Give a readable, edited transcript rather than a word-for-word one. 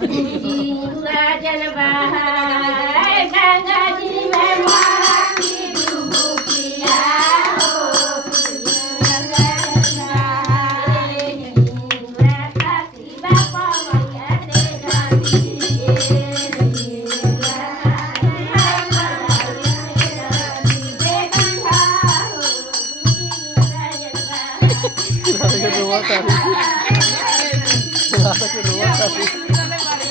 गंगा जल बहाए गंगा जी में मारी डुबकिया हो गंगा जल बहाए गंगा काशी बाबा मैया दे गाती Rosa, Rosa, Rosa,